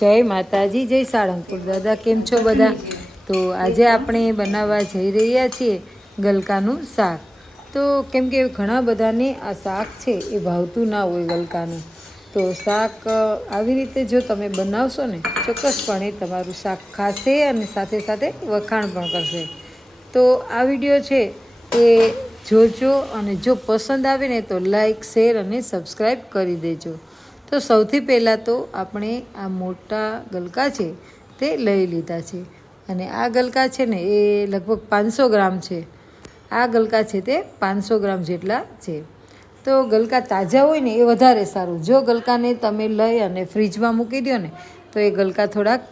જય માતાજી, જય સાળંગપુર દાદા, કેમ છો બધા? તો આજે આપણે બનાવવા જઈ રહ્યા છીએ ગલકાનું શાક. તો કેમ કે ઘણા બધાને આ શાક છે એ ભાવતું ના હોય ગલકાનું. તો શાક આવી રીતે જો તમે બનાવશો ને, ચોક્કસપણે તમારું શાક ખાશે અને સાથે સાથે વખાણ પણ કરશે. તો આ વિડીયો છે એ જોજો, અને જો પસંદ આવે ને તો લાઈક, શેર અને સબસ્ક્રાઈબ કરી દેજો. તો સૌથી પહેલાં તો આપણે આ મોટા ગલકા છે તે લઈ લીધા છે, અને આ ગલકા છે ને એ લગભગ 500 ગ્રામ છે. આ ગલકા છે તે 500 ગ્રામ જેટલા છે. તો ગલકા તાજા હોય ને એ વધારે સારું. જો ગલકાને તમે લઈ અને ફ્રીજમાં મૂકી દો ને તો એ ગલકા થોડાક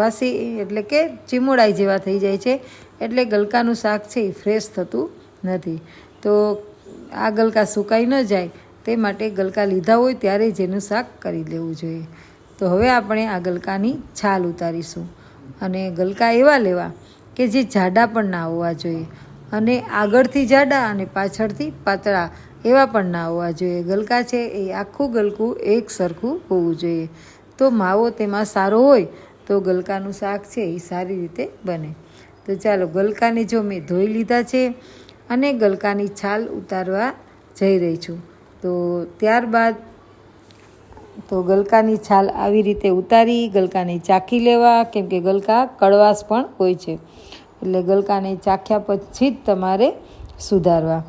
વાસી એટલે કે ચીમોડાઈ જેવા થઈ જાય છે, એટલે ગલકાનું શાક છે એ ફ્રેશ થતું નથી. તો આ ગલકા સુકાઈ ન જાય તે માટે ગલકા લીધા હોય ત્યારે જ એનું શાક કરી લેવું જોઈએ. તો હવે આપણે આ ગલકાની છાલ ઉતારીશું, અને ગલકા એવા લેવા કે જે જાડા પણ ના હોવા જોઈએ, અને આગળથી જાડા અને પાછળથી પાતળા એવા પણ ના હોવા જોઈએ. ગલકા છે એ આખું ગલકું એક સરખું હોવું જોઈએ. તો માવો તેમાં સારો હોય તો ગલકાનું શાક છે એ સારી રીતે બને. તો ચાલો, ગલકાને જો મેં ધોઈ લીધા છે અને ગલકાની છાલ ઉતારવા જઈ રહી છું. તો ત્યારબાદ તો ગલકાની છાલ આવી રીતે ઉતારી ગલકાને ચાખી લેવા, કેમ કે ગલકા કડવાશ પણ હોય છે, એટલે ગલકાને ચાખ્યા પછી જ તમારે સુધારવા.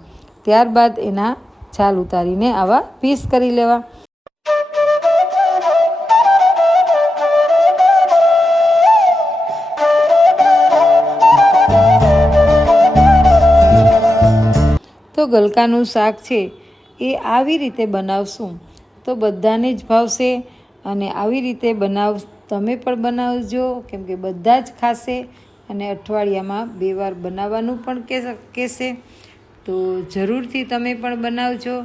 ત્યારબાદ એના છાલ ઉતારીને આવા પીસ કરી લેવા. તો ગલકાનું શાક છે એ આવી રીતે બનાવશું તો બધાને જ ભાવશે, અને આવી રીતે તમે પણ બનાવજો, કેમ કે બધા જ ખાશે, અને અઠવાડિયામાં 2 વાર બનાવવાનું પણ કહેશે. તો જરૂરથી તમે પણ બનાવજો.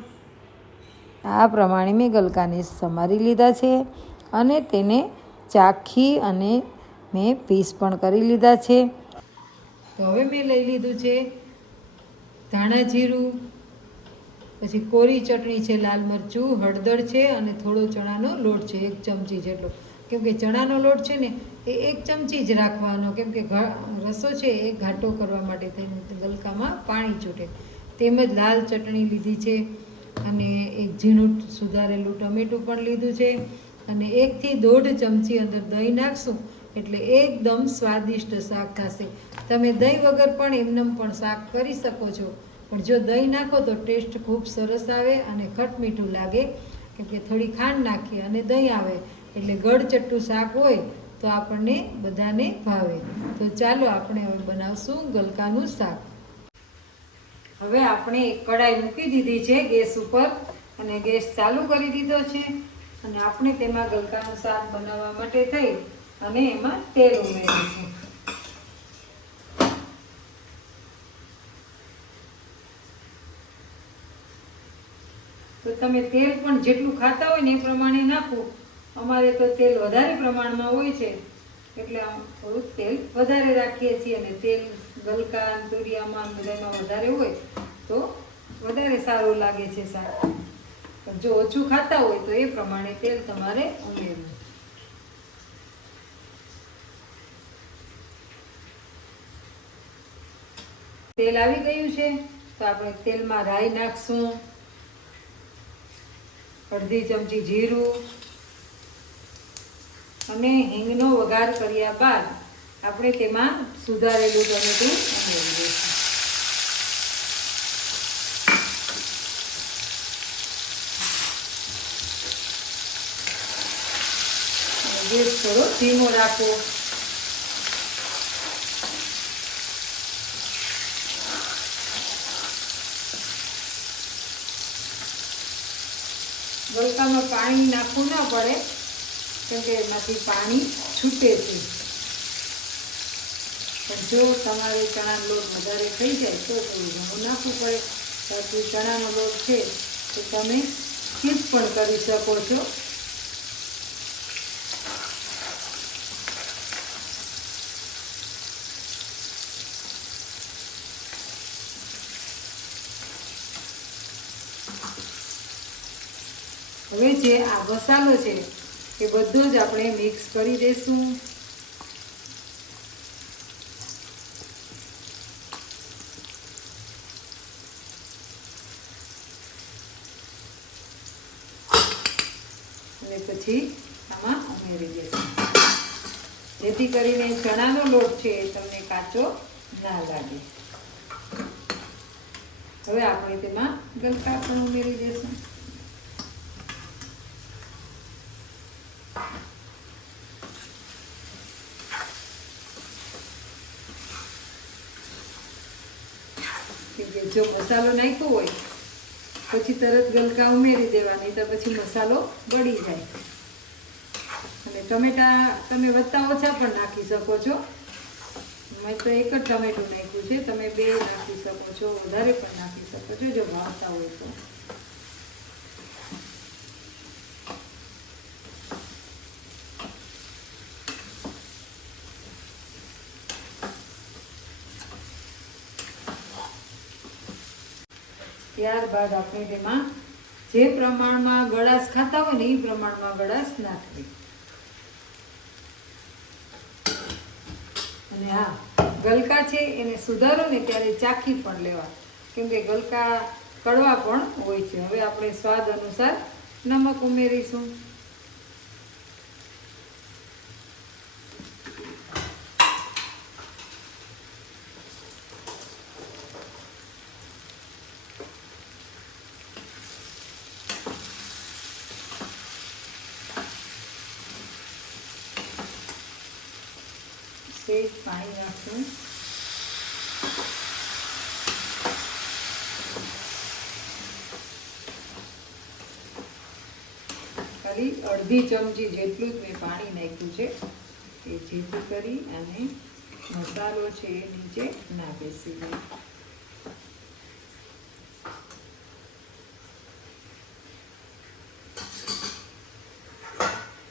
આ પ્રમાણે મેં ગલકાને સમારી લીધા છે, અને તેને ચાખી અને મેં પીસ પણ કરી લીધા છે. તો હવે મેં લઈ લીધું છે ધાણા જીરું, પછી કોરી ચટણી છે, લાલ મરચું, હળદર છે, અને થોડો ચણાનો લોટ છે 1 ચમચી જેટલો. કેમ કે ચણાનો લોટ છે ને એ 1 ચમચી જ રાખવાનો, કેમ કે રસો છે એ ઘાટો કરવા માટે થઈને ગલકામાં પાણી છૂટે. તેમજ લાલ ચટણી લીધી છે, અને એક ઝીણું સુધારેલું ટમેટું પણ લીધું છે, અને 1 થી 1.5 ચમચી અંદર દહીં નાખશું એટલે એકદમ સ્વાદિષ્ટ શાક થશે. તમે દહીં વગર પણ એમનેમ પણ શાક કરી શકો છો, પણ જો દહીં નાખો તો ટેસ્ટ ખૂબ સરસ આવે અને ખટ મીઠું લાગે, કેમ કે થોડી ખાંડ નાખીએ અને દહીં આવે એટલે ગળચટ્ટું શાક હોય તો આપણને બધાને ભાવે. તો ચાલો આપણે હવે બનાવશું ગલકાનું શાક. હવે આપણે એક કઢાઈ મૂકી દીધી છે ગેસ ઉપર, અને ગેસ ચાલુ કરી દીધો છે, અને આપણે તેમાં ગલકાનું શાક બનાવવા માટે થઈ અને એમાં તેલ ઉમેરીશું. તો તમે તેલ પણ જેટલું ખાતા હોય ને એ પ્રમાણે નાખો. અમારે તો તેલ વધારે પ્રમાણમાં હોય છે એટલે થોડુંક તેલ વધારે રાખીએ છીએ, અને તેલ ગલકા તુરિયામાં બધામાં વધારે હોય તો વધારે સારું લાગે છે શાક. પણ જો ઓછું ખાતા હોય તો એ પ્રમાણે તેલ તમારે ઉમેરવું. તેલ આવી ગયું છે તો આપણે તેલમાં રાઈ નાખશું, અડધી ચમચી જીરું, અને હિંગનો વઘાર કર્યા બાદ આપણે તેમાં સુધારેલું ટમેટું ઉમેરી દઈશું. ગેસ થોડો ધીમો રાખો. ગલકામાં પાણી નાખવું ના પડે, કેમ કે એમાંથી પાણી છૂટે છે. પણ જો તમારે ચણાનો લોટ વધારે થઈ જાય તો થોડું ઘણું નાખવું પડે. બાકી ચણાનો લોટ છે તો તમે સ્કીપ પણ કરી શકો છો. હવે જે આ મસાલો છે એ બધો જ આપણે મિક્સ કરી દઈશું. અને પછી આમાં ઉમેરી દઈશું, જેથી કરીને ચણાનો લોટ છે એ તમને કાચો ના લાગે. હવે આપણે તેમાં ગલકા પણ ઉમેરી દઈશું. કે જો મસાલો નાખ્યો હોય પછી તરત ગલકા ઉમેરી દેવાની, તો પછી મસાલો બળી જાય. અને ટમેટા તમે વધતા ઓછા પણ નાખી શકો છો. મેં તો એક જ ટમેટું નાખ્યું છે, તમે 2 નાખી શકો છો, વધારે પણ નાખી શકો છો જો ભાવતા હોય તો. ત્યારબાદ આપણે તેમાં જે પ્રમાણમાં ગળાશ ખાતા હોય ને એ પ્રમાણમાં ગળાશ નાખવી. અને હા, ગલકા છે એને સુધારો ને ત્યારે ચાખી પણ લેવા, કેમ કે ગલકા કડવા પણ હોય છે. હવે આપણે સ્વાદ અનુસાર નમક ઉમેરીશું. સેજ પાણી નાખશું. ખાલી અડધી ચમચી જેટલું જ મેં પાણી નાખ્યું છે, કે જેથી કરી અને મસાલો છે એ નીચે ના બેસી જાય.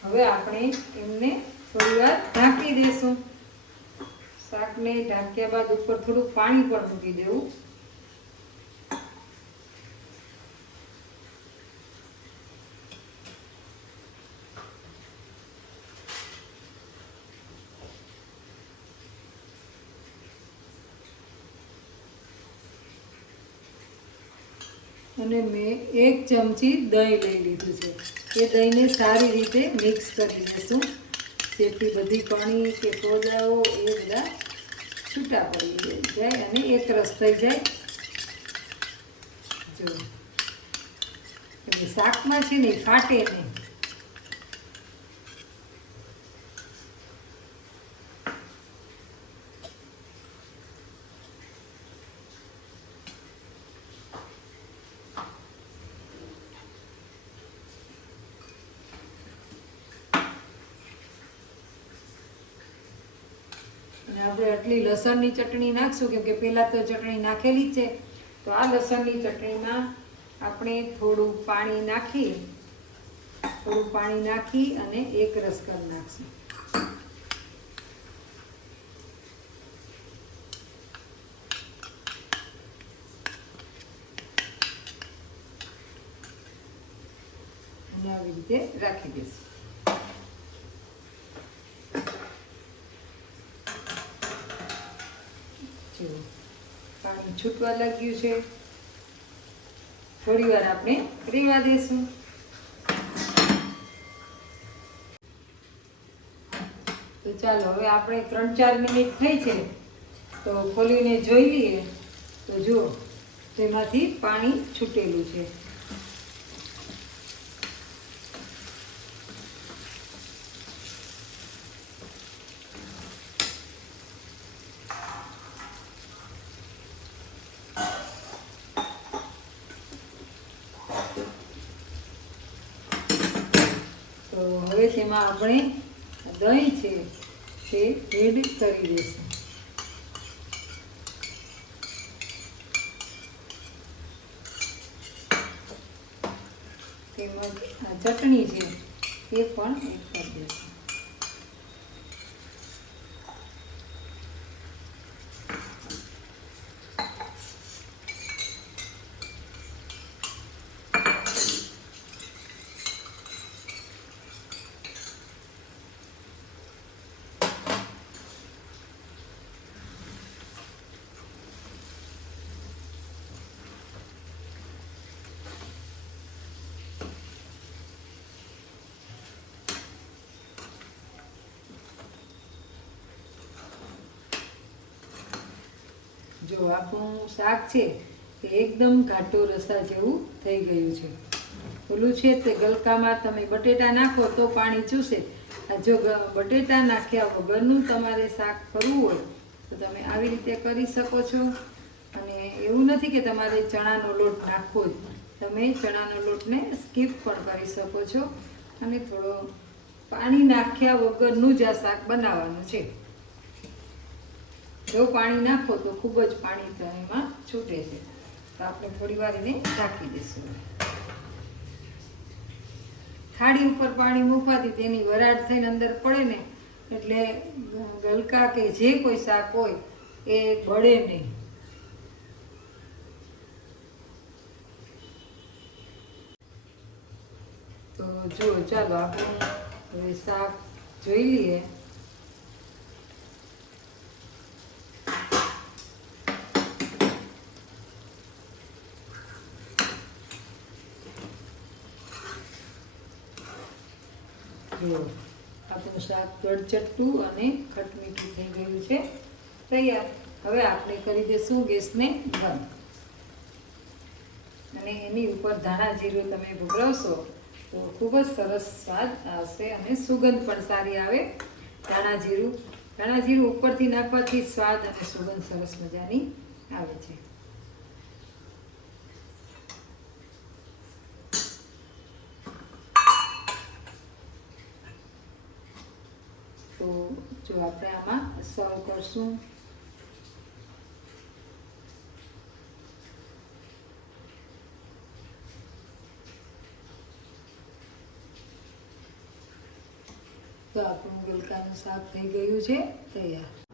હવે આપણે એમને થોડી વાર ઢાંકી દઈશું. શાકને ઢાંક્યા બાદ ઉપર થોડું પાણી પણ મૂકી દેવું. અને મેં 1 ચમચી દહીં લઈ લીધું છે. એ દહીંને સારી રીતે મિક્સ કરી દઈશું, જેથી બધી કણી કે સોદાઓ એ બધા છૂટા પડી જાય અને એક રસ થઈ જાય. જો એટલે શાકમાં છે ને ફાટે નહીં. અને આપણે આટલી લસણની ચટણી નાખશું, કેમ કે પહેલાં તો ચટણી નાખેલી છે. તો આ લસણની ચટણીમાં આપણે થોડું પાણી નાખી અને એક રસ કરી નાખશું. અને આવી રીતે રાખી દઈશું. પાણી છૂટવા લાગ્યું છે, થોડી વાર આપણે રેવા દઈશું. તો ચાલો હવે આપણે 3-4 મિનિટ થઈ છે, તો ખોલીને જોઈ લઈએ. તો જુઓ તેમાંથી પાણી છૂટેલું છે. તો હવે તેમાં આપણે દહીં છે તે એડ કરી દઈશું. તેમજ આ ચટણી છે એ પણ એડ કરી દઈશું. જો આપણું શાક છે એ એકદમ ઘાટો રસા જેવું થઈ ગયું છે. ઓલું છે તે ગલકામાં તમે બટેટા નાખો તો પાણી ચૂસે. આ જો બટેટા નાખ્યા વગરનું તમારે શાક કરવું હોય તો તમે આવી રીતે કરી શકો છો. અને એવું નથી કે તમારે ચણાનો લોટ નાખવો જ, તમે ચણાનો લોટને સ્કીપ પણ કરી શકો છો. અને થોડો પાણી નાખ્યા વગરનું જ આ શાક બનાવવાનું છે. જો પાણી નાખો તો ખૂબ જ પાણી એમાં છૂટે છે. તો આપણે થોડી વાર એને ઢાંકી દઈશું. થાળી ઉપર પાણી મૂકવાથી તેની વરાળ થઈને અંદર પડે ને એટલે ગલકા કે જે કોઈ શાક હોય એ બળે નહીં. તો જો ચાલો આપણે હવે શાક જોઈ લઈએ. જો આપણું શાક ગળચટ્ટું અને ખટમીઠું થઈ ગયું છે, તૈયાર. હવે આપણે કરી દઈશું ગેસને બંધ. અને એની ઉપર ધાણા જીરું તમે ભભરાવશો તો ખૂબ જ સરસ સ્વાદ આવશે અને સુગંધ પણ સારી આવે. ધાણા જીરું ઉપરથી નાખવાથી સ્વાદ અને સુગંધ સરસ મજાની આવે છે. તો જો આપણે આમાં સર્વ કરશું. તો આપણું ગલકાનું શાક થઈ ગયું છે તૈયાર.